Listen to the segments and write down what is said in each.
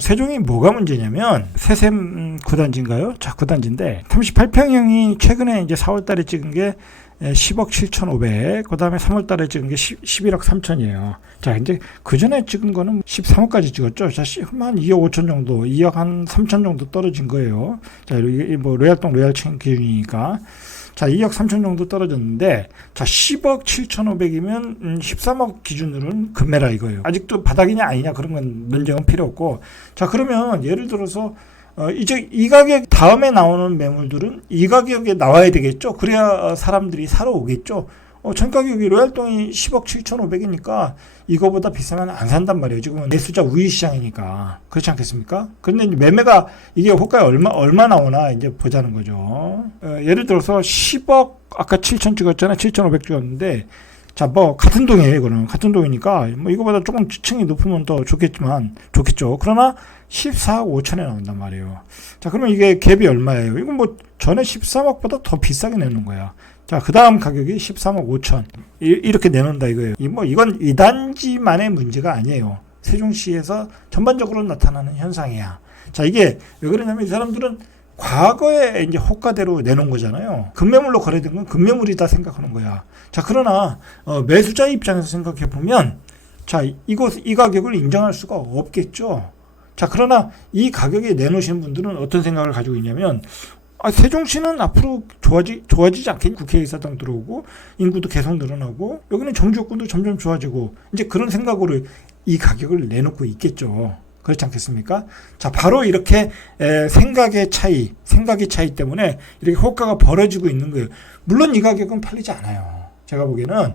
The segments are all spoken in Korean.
세종이 뭐가 문제냐면 세샘 9단지인가요? 자, 9단지인데 38평형이 최근에 이제 4월 달에 찍은 게 10억 7,500, 그 다음에 3월 달에 찍은 게 11억 3천이에요. 자, 이제 그 전에 찍은 거는 13억까지 찍었죠. 자, 한 2억 5천 정도, 2억 한 3천 정도 떨어진 거예요. 자, 이게 뭐 로얄동 로얄층 기준이니까. 자, 2억 3천 정도 떨어졌는데, 자, 10억 7,500이면 13억 기준으로는 금매라 이거예요. 아직도 바닥이냐 아니냐 그런 건 논쟁은 필요 없고. 자, 그러면 예를 들어서 이제 이 가격 다음에 나오는 매물들은 이 가격에 나와야 되겠죠. 그래야 사람들이 사러 오겠죠. 전 가격이 로얄동이 10억 7,500이니까 이거보다 비싸면 안 산단 말이에요. 지금은 매수자 우위 시장이니까. 그렇지 않겠습니까? 근데 매매가 이게 호가에 얼마 나오나 이제 보자는 거죠. 예를 들어서 10억 아까 7,000 찍었잖아요. 7,500 찍었는데 자, 뭐 같은 동이에요. 이거는 같은 동이니까 뭐 이거보다 조금 층이 높으면 더 좋겠죠. 그러나 14억 5천에 나온단 말이에요. 자, 그러면 이게 갭이 얼마예요? 이건 뭐 전에 13억보다 더 비싸게 내는 거야. 자, 그 다음 가격이 13억 5천. 이렇게 내놓는다 이거예요. 이건 이 단지만의 문제가 아니에요. 세종시에서 전반적으로 나타나는 현상이야. 자, 이게 왜 그러냐면 이 사람들은 과거에 이제 호가대로 내놓은 거잖아요. 금매물로 거래된 건 금매물이다 생각하는 거야. 자, 그러나 매수자 입장에서 생각해 보면 자, 이 가격을 인정할 수가 없겠죠. 자, 그러나 이 가격에 내놓으시는 분들은 어떤 생각을 가지고 있냐면 세종시는 앞으로 좋아지지 않겠니? 국회의사당 들어오고 인구도 계속 늘어나고 여기는 정주 여건도 점점 좋아지고 이제 그런 생각으로 이 가격을 내놓고 있겠죠. 그렇지 않겠습니까? 자, 바로 이렇게 생각의 차이 때문에 이렇게 호가가 벌어지고 있는 거예요. 물론 이 가격은 팔리지 않아요. 제가 보기에는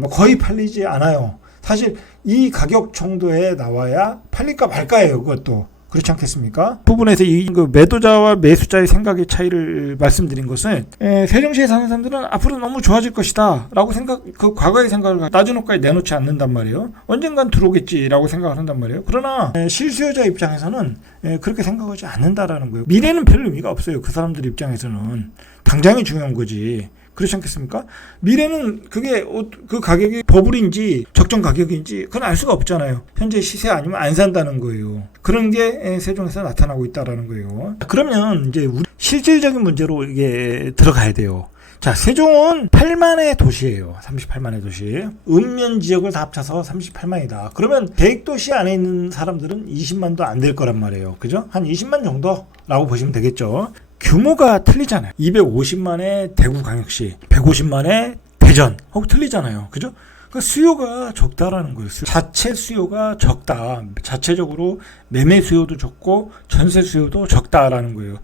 뭐 거의 팔리지 않아요. 사실 이 가격 정도에 나와야 팔릴까 말까예요. 그것도. 그렇지 않겠습니까? 부분에서 그 매도자와 매수자의 생각의 차이를 말씀드린 것은 세종시에 사는 사람들은 앞으로 너무 좋아질 것이다 라고 그 과거의 생각을 낮은 호가에 내놓지 않는단 말이에요. 언젠간 들어오겠지라고 생각을 한단 말이에요. 그러나 실수요자 입장에서는 그렇게 생각하지 않는다라는 거예요. 미래는 별 의미가 없어요. 그 사람들 입장에서는 당장이 중요한 거지. 그렇지 않겠습니까? 미래는 그게 그 가격이 버블인지 적정 가격인지 그건 알 수가 없잖아요. 현재 시세 아니면 안 산다는 거예요. 그런 게 세종에서 나타나고 있다라는 거예요. 그러면 이제 우리 실질적인 문제로 이게 들어가야 돼요. 자, 세종은 8만의 도시예요. 38만의 도시. 읍면 지역을 다 합쳐서 38만이다. 그러면 계획도시 안에 있는 사람들은 20만도 안 될 거란 말이에요. 그죠? 한 20만 정도라고 보시면 되겠죠. 규모가 틀리잖아요. 250만의 대구광역시, 150만의 대전 하고 틀리잖아요. 그죠? 그 수요가 적다라는 거예요. 자체 수요가 적다. 자체적으로 매매 수요도 적고 전세 수요도 적다라는 거예요.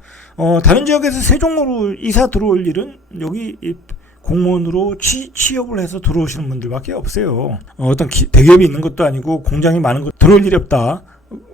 다른 지역에서 세종으로 이사 들어올 일은 여기 공무원으로 취업을 해서 들어오시는 분들밖에 없어요. 어떤 대기업이 있는 것도 아니고 공장이 많은 것 들어올 일이 없다.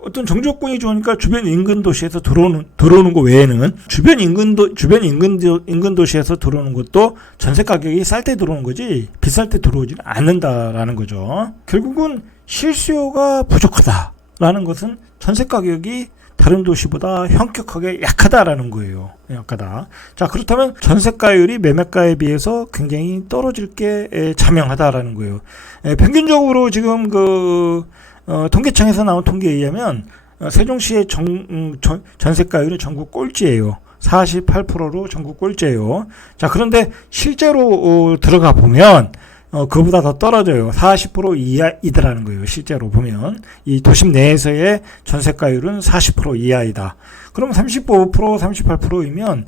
어떤 정주 여건이 좋으니까 주변 인근 도시에서 들어오는 거 외에는 주변 인근 도시에서 들어오는 것도 전세 가격이 쌀 때 들어오는 거지 비쌀 때 들어오지는 않는다라는 거죠. 결국은 실수요가 부족하다라는 것은 전세 가격이 다른 도시보다 현격하게 약하다라는 거예요. 약하다. 자, 그렇다면 전세가율이 매매가에 비해서 굉장히 떨어질 게 자명하다라는 거예요. 평균적으로 지금 통계청에서 나온 통계에 의하면 세종시의 전세가율은 전국 꼴찌예요. 48%로 전국 꼴찌예요. 자, 그런데 실제로 들어가 보면 그보다 더 떨어져요. 40% 이하이더라는 거예요. 실제로 보면 이 도심 내에서의 전세가율은 40% 이하이다. 그럼 35%, 38%이면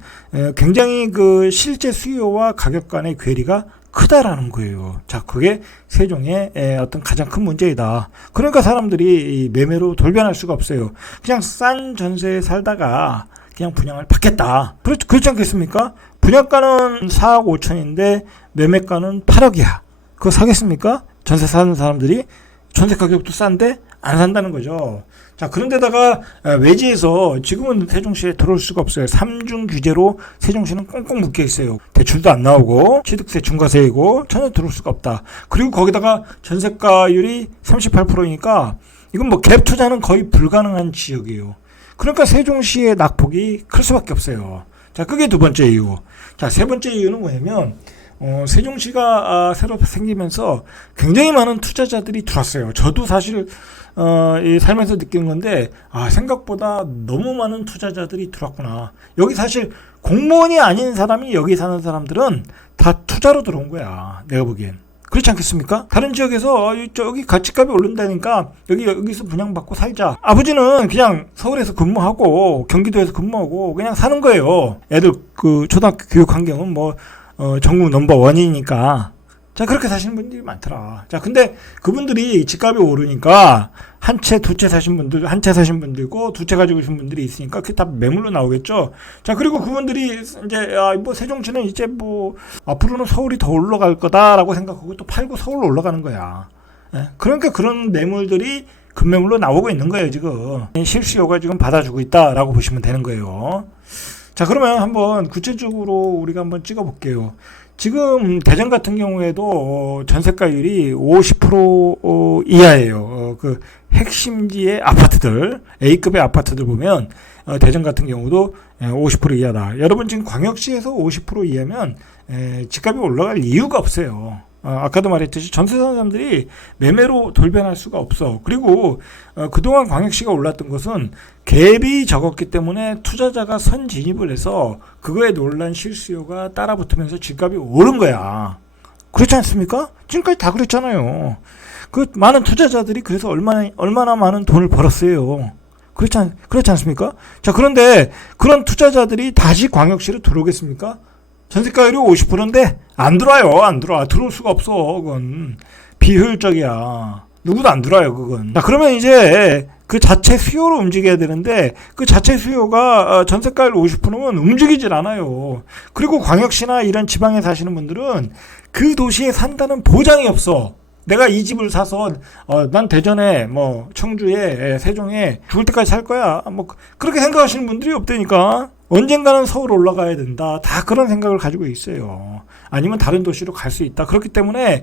굉장히 그 실제 수요와 가격 간의 괴리가 크다라는 거예요. 자, 그게 세종의 어떤 가장 큰 문제이다. 그러니까 사람들이 매매로 돌변할 수가 없어요. 그냥 싼 전세에 살다가 그냥 분양을 받겠다. 그렇지 않겠습니까? 분양가는 4억 5천인데 매매가는 8억이야. 그거 사겠습니까? 전세 사는 사람들이 전세 가격도 싼데 안 산다는 거죠. 자, 그런데다가 외지에서 지금은 세종시에 들어올 수가 없어요. 3중 규제로 세종시는 꽁꽁 묶여 있어요. 대출도 안 나오고 취득세 중과세이고 전혀 들어올 수가 없다. 그리고 거기다가 전세가율이 38%니까 이건 뭐 갭 투자는 거의 불가능한 지역이에요. 그러니까 세종시의 낙폭이 클 수밖에 없어요. 자, 그게 두 번째 이유. 자, 세 번째 이유는 뭐냐면 세종시가 새로 생기면서 굉장히 많은 투자자들이 들어왔어요. 저도 사실 이 살면서 느낀 건데 생각보다 너무 많은 투자자들이 들어왔구나. 여기 사실 공무원이 아닌 사람이 여기 사는 사람들은 다 투자로 들어온 거야. 내가 보기엔. 그렇지 않겠습니까? 다른 지역에서 여기 가치값이 오른다니까 여기서 분양받고 살자. 아버지는 그냥 서울에서 근무하고 경기도에서 근무하고 그냥 사는 거예요. 애들 그 초등학교 교육 환경은 전국 넘버 원이니까. 자, 그렇게 사시는 분들이 많더라. 자, 근데 그분들이 집값이 오르니까 한 채, 두 채 사신 분들, 한 채 사신 분들고 두 채 가지고 계신 분들이 있으니까 그게 다 매물로 나오겠죠. 자, 그리고 그분들이 이제 세종시는 이제 앞으로는 서울이 더 올라갈 거다라고 생각하고 또 팔고 서울로 올라가는 거야. 그러니까 그런 매물들이 급매물로 나오고 있는 거예요, 지금. 실수요가 지금 받아주고 있다라고 보시면 되는 거예요. 자, 그러면 한번 구체적으로 우리가 한번 찍어 볼게요. 지금 대전 같은 경우에도 전세가율이 50% 이하예요. 그 핵심지의 아파트들, A급의 아파트들 보면 대전 같은 경우도 50% 이하다. 여러분 지금 광역시에서 50% 이하면 집값이 올라갈 이유가 없어요. 아까도 말했듯이 전세 사는 사람들이 매매로 돌변할 수가 없어. 그리고 그동안 광역시가 올랐던 것은 갭이 적었기 때문에 투자자가 선진입을 해서 그거에 놀란 실수요가 따라붙으면서 집값이 오른 거야. 그렇지 않습니까? 지금까지 다 그랬잖아요. 그 많은 투자자들이 그래서 얼마나 많은 돈을 벌었어요. 그렇지 않습니까? 자, 그런데 그런 투자자들이 다시 광역시로 들어오겠습니까? 전세가율이 50%인데 안 들어와요. 안 들어와. 들어올 수가 없어. 그건 비효율적이야. 누구도 안 들어와요. 그건. 자, 그러면 이제 그 자체 수요로 움직여야 되는데 그 자체 수요가 전세가율 50%면 움직이질 않아요. 그리고 광역시나 이런 지방에 사시는 분들은 그 도시에 산다는 보장이 없어. 내가 이 집을 사서 난 대전에 청주에 세종에 죽을 때까지 살 거야. 그렇게 생각하시는 분들이 없다니까. 언젠가는 서울 올라가야 된다. 다 그런 생각을 가지고 있어요. 아니면 다른 도시로 갈 수 있다. 그렇기 때문에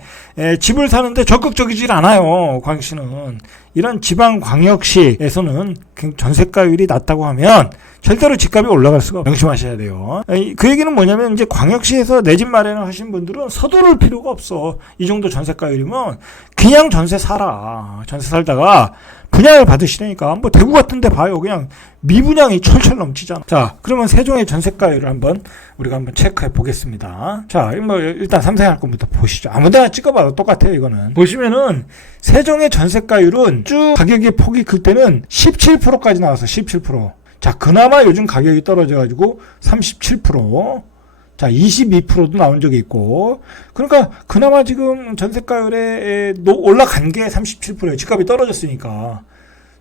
집을 사는데 적극적이질 않아요. 광역시는. 이런 지방 광역시에서는 전세가율이 낮다고 하면 절대로 집값이 올라갈 수가 없어요. 명심하셔야 돼요. 그 얘기는 뭐냐면 이제 광역시에서 내 집 마련을 하신 분들은 서두를 필요가 없어. 이 정도 전세가율이면 그냥 전세 살아. 전세 살다가 분양을 받으시라니까. 대구 같은 데 봐요. 그냥 미분양이 철철 넘치잖아. 자, 그러면 세종의 전세가율을 우리가 한번 체크해 보겠습니다. 자, 일단 삼성할 것부터 보시죠. 아무데나 찍어봐도 똑같아요, 이거는. 보시면은 세종의 전세가율은 쭉 가격의 폭이 클 때는 17%까지 나와서 17%. 자, 그나마 요즘 가격이 떨어져가지고 37%. 자, 22%도 나온 적이 있고. 그러니까 그나마 지금 전세가율에 올라간 게 37%예요. 집값이 떨어졌으니까.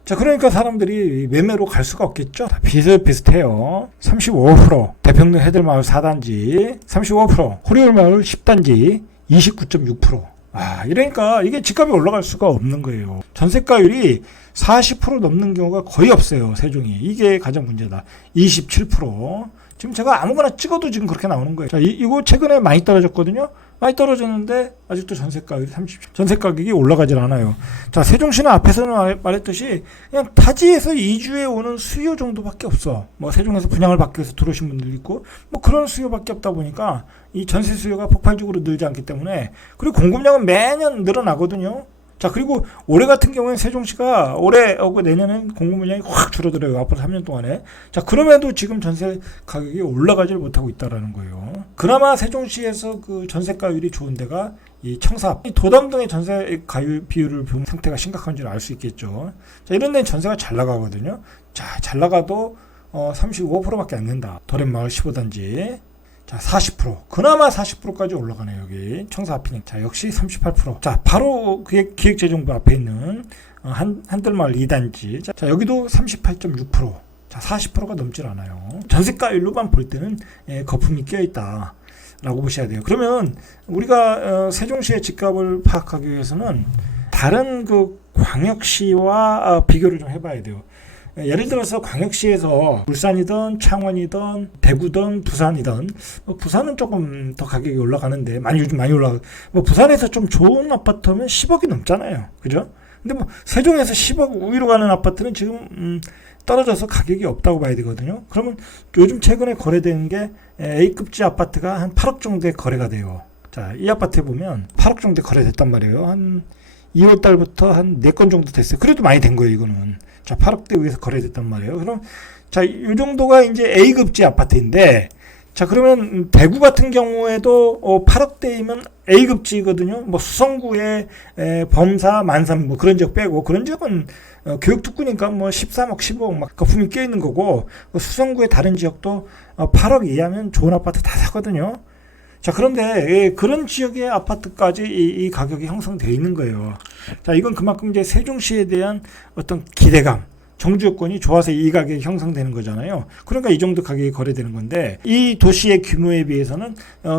자, 그러니까 사람들이 매매로 갈 수가 없겠죠. 다 비슷비슷해요. 35%, 대평동 해들마을 4단지, 35%, 호리울마을 10단지, 29.6%. 이러니까 이게 집값이 올라갈 수가 없는 거예요. 전세가율이 40% 넘는 경우가 거의 없어요, 세종이. 이게 가장 문제다. 27%. 지금 제가 아무거나 찍어도 지금 그렇게 나오는 거예요. 자, 이거 최근에 많이 떨어졌거든요. 많이 떨어졌는데 아직도 전세가율이 30%. 전세 가격이 올라가질 않아요. 자, 세종시는 앞에서는 말했듯이 그냥 타지에서 이주해 오는 수요 정도밖에 없어. 세종에서 분양을 받기 위해서 들어오신 분들도 있고 그런 수요밖에 없다 보니까 이 전세 수요가 폭발적으로 늘지 않기 때문에, 그리고 공급량은 매년 늘어나거든요. 자, 그리고 올해 같은 경우에는 세종시가 올해하고 내년엔 공급 물량이 확 줄어들어요. 앞으로 3년 동안에. 자, 그럼에도 지금 전세 가격이 올라가질 못하고 있다라는 거예요. 그나마 세종시에서 그 전세가율이 좋은 데가 이 청사, 이 도담 등의 전세가율 비율을 보면 상태가 심각한 줄 알 수 있겠죠. 자, 이런 데는 전세가 잘 나가거든요. 자, 잘 나가도 35%밖에 안 된다. 도련마을 15단지. 자, 40%. 그나마 40%까지 올라가네요, 여기. 청사 앞이니까. 자, 역시 38%. 자, 바로 기획재정부 앞에 있는 한들마을 2단지. 자, 여기도 38.6%. 자, 40%가 넘질 않아요. 전세가율로만 볼 때는 거품이 껴있다 라고 보셔야 돼요. 그러면 우리가 세종시의 집값을 파악하기 위해서는 다른 그 광역시와 비교를 좀 해봐야 돼요. 예를 들어서 광역시에서 울산이든 창원이든 대구든 부산이든 부산은 조금 더 가격이 올라가는데 요즘 많이 올라가. 부산에서 좀 좋은 아파트면 10억이 넘잖아요. 그죠? 근데 세종에서 10억 위로 가는 아파트는 지금 떨어져서 가격이 없다고 봐야 되거든요. 그러면 요즘 최근에 거래되는 게 A급지 아파트가 한 8억 정도에 거래가 돼요. 자, 자, 이 아파트에 보면 8억 정도 거래됐단 말이에요. 한 2월 달부터 한 4건 정도 됐어요. 그래도 많이 된 거예요, 이거는. 자, 8억대 위에서 거래됐단 말이에요. 그럼, 자, 이 정도가 이제 A급지 아파트인데, 자, 그러면 대구 같은 경우에도 8억대이면 A급지거든요. 뭐 수성구에 범사, 만삼 뭐 그런 지역 빼고, 그런 지역은 교육특구니까 뭐 13억, 15억 막 거품이 껴있는 거고, 수성구의 다른 지역도 8억 이하면 좋은 아파트 다 사거든요. 자, 그런데 그런 지역의 아파트까지 이 가격이 형성되어 있는 거예요. 자, 이건 그만큼 이제 세종시에 대한 어떤 기대감, 정주 요건이 좋아서 이 가격이 형성되는 거잖아요. 그러니까 이 정도 가격이 거래되는 건데, 이 도시의 규모에 비해서는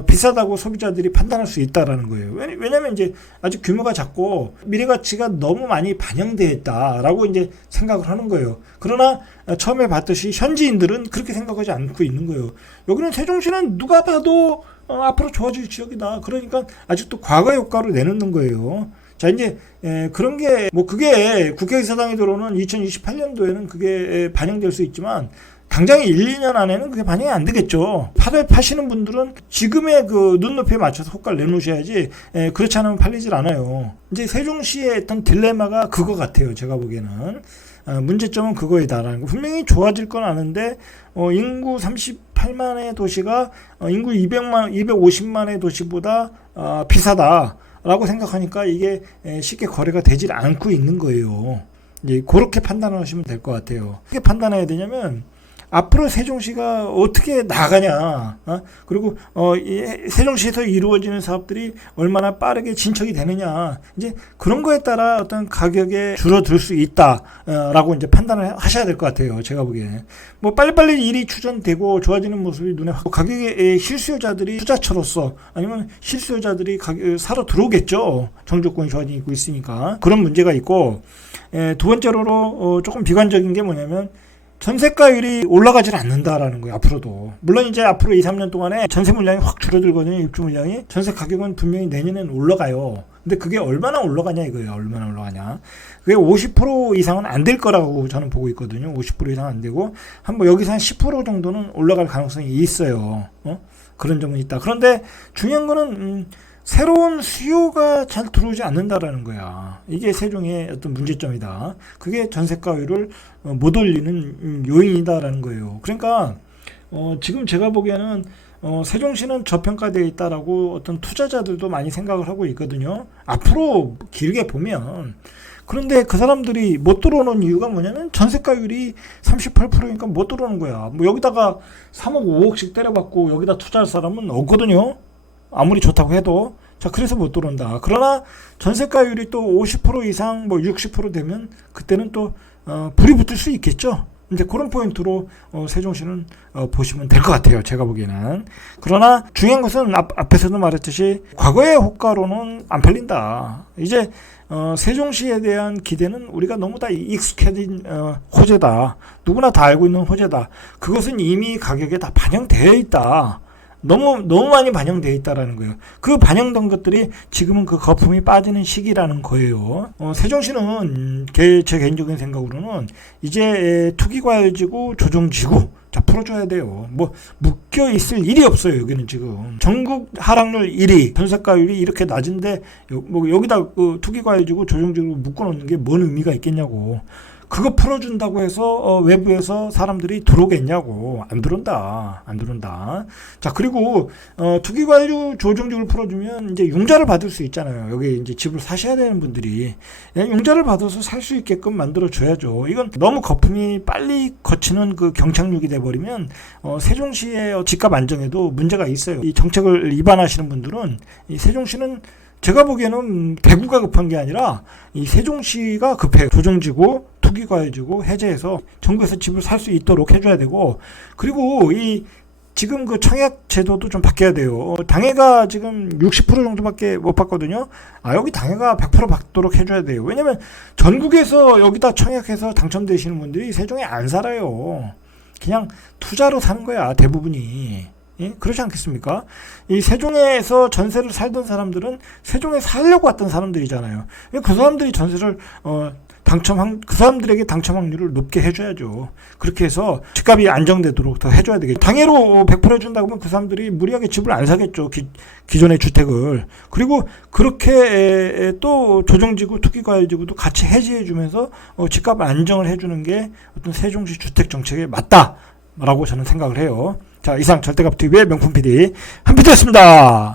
비싸다고 소비자들이 판단할 수 있다라는 거예요. 왜냐면 이제 아주 규모가 작고 미래 가치가 너무 많이 반영되어 있다라고 이제 생각을 하는 거예요. 그러나 처음에 봤듯이 현지인들은 그렇게 생각하지 않고 있는 거예요. 여기는 세종시는 누가 봐도 앞으로 좋아질 지역이다. 그러니까 아직도 과거 효과로 내놓는 거예요. 자, 이제 그런 게 뭐 그게 국회의사당에 들어오는 2028년도에는 그게 반영될 수 있지만 당장 1, 2년 안에는 그게 반영이 안 되겠죠. 파시는 분들은 지금의 그 눈높이에 맞춰서 호가를 내놓으셔야지, 그렇지 않으면 팔리질 않아요. 이제 세종시의 어떤 딜레마가 그거 같아요. 제가 보기에는. 문제점은 그거이다라는 거. 분명히 좋아질 건 아는데, 인구 38만의 도시가 인구 250만의 도시보다 비싸다. 라고 생각하니까 이게 쉽게 거래가 되질 않고 있는 거예요. 이제 그렇게 판단을 하시면 될 것 같아요. 어떻게 판단해야 되냐면, 앞으로 세종시가 어떻게 나가냐, 그리고 세종시에서 이루어지는 사업들이 얼마나 빠르게 진척이 되느냐, 이제 그런 거에 따라 어떤 가격에 줄어들 수 있다라고 이제 판단을 하셔야 될 것 같아요. 제가 보기에 뭐 빨리빨리 일이 추진되고 좋아지는 모습이 눈에 확, 가격에 실수요자들이 투자처로서 아니면 실수요자들이 사러 들어오겠죠. 정조건이 좋아지고 있으니까. 그런 문제가 있고, 두 번째로 조금 비관적인 게 뭐냐면, 전세가율이 올라가질 않는다라는 거예요. 앞으로도. 물론 이제 앞으로 2, 3년 동안에 전세 물량이 확 줄어들거든요. 입주 물량이. 전세 가격은 분명히 내년에는 올라가요. 근데 그게 얼마나 올라가냐 이거예요. 얼마나 올라가냐. 그게 50% 이상은 안 될 거라고 저는 보고 있거든요. 50% 이상 안 되고 한번 여기서 한 10% 정도는 올라갈 가능성이 있어요. 그런 점은 있다. 그런데 중요한 거는 새로운 수요가 잘 들어오지 않는다라는 거야. 이게 세종의 어떤 문제점이다. 그게 전세가율을 못 올리는 요인이다라는 거예요. 그러니까 지금 제가 보기에는 세종시는 저평가되어 있다라고 어떤 투자자들도 많이 생각을 하고 있거든요. 앞으로 길게 보면. 그런데 그 사람들이 못 들어오는 이유가 뭐냐면 전세가율이 38%니까 못 들어오는 거야. 뭐 여기다가 3억 5억씩 때려받고 여기다 투자할 사람은 없거든요. 아무리 좋다고 해도. 자, 그래서 못 들어온다. 그러나 전세가율이 또 50% 이상 뭐 60% 되면 그때는 또 불이 붙을 수 있겠죠. 이제 그런 포인트로 세종시는 보시면 될 것 같아요. 제가 보기에는. 그러나 중요한 것은 앞에서도 말했듯이 과거의 호가로는 안 팔린다. 이제 세종시에 대한 기대는 우리가 너무 다 익숙해진 호재다. 누구나 다 알고 있는 호재다. 그것은 이미 가격에 다 반영되어 있다. 너무 많이 반영되어 있다라는 거예요. 그 반영된 것들이 지금은 그 거품이 빠지는 시기라는 거예요. 세종시는 제 개인적인 생각으로는 이제 투기과열지구, 조정지구 자 풀어줘야 돼요. 뭐 묶여 있을 일이 없어요. 여기는 지금 전국 하락률 1위, 전세가율이 이렇게 낮은데 뭐 여기다 그 투기과열지구, 조정지구 묶어놓는 게 뭔 의미가 있겠냐고. 그거 풀어준다고 해서 외부에서 사람들이 들어오겠냐고. 안 들어온다. 자, 그리고 투기과열 조정주를 풀어주면 이제 융자를 받을 수 있잖아요. 여기 이제 집을 사셔야 되는 분들이 융자를 받아서 살 수 있게끔 만들어 줘야죠. 이건 너무 거품이 빨리 거치는 그 경착륙이 돼버리면 세종시의 집값 안정에도 문제가 있어요. 이 정책을 위반하시는 분들은 이 세종시는 제가 보기에는 대구가 급한 게 아니라 이 세종시가 급해요. 조정지구, 투기과열지구 해제해서 정부에서 집을 살 수 있도록 해줘야 되고, 그리고 이 지금 그 청약 제도도 좀 바뀌어야 돼요. 당해가 지금 60% 정도밖에 못 받거든요. 여기 당해가 100% 받도록 해줘야 돼요. 왜냐면 전국에서 여기다 청약해서 당첨되시는 분들이 세종에 안 살아요. 그냥 투자로 사는 거야, 대부분이. 예? 그렇지 않겠습니까? 이 세종에서 전세를 살던 사람들은 세종에 살려고 왔던 사람들이잖아요. 그 사람들이 전세를 그 사람들에게 당첨 확률을 높게 해줘야죠. 그렇게 해서 집값이 안정되도록 더 해줘야 되겠죠. 당해로 100% 해준다고 하면 그 사람들이 무리하게 집을 안 사겠죠. 기존의 주택을. 그리고 그렇게 또 조정지구, 투기과열지구도 같이 해지해주면서 집값 안정을 해주는 게 어떤 세종시 주택정책에 맞다라고 저는 생각을 해요. 자, 이상 절대값TV의 명품 PD 한PD였습니다.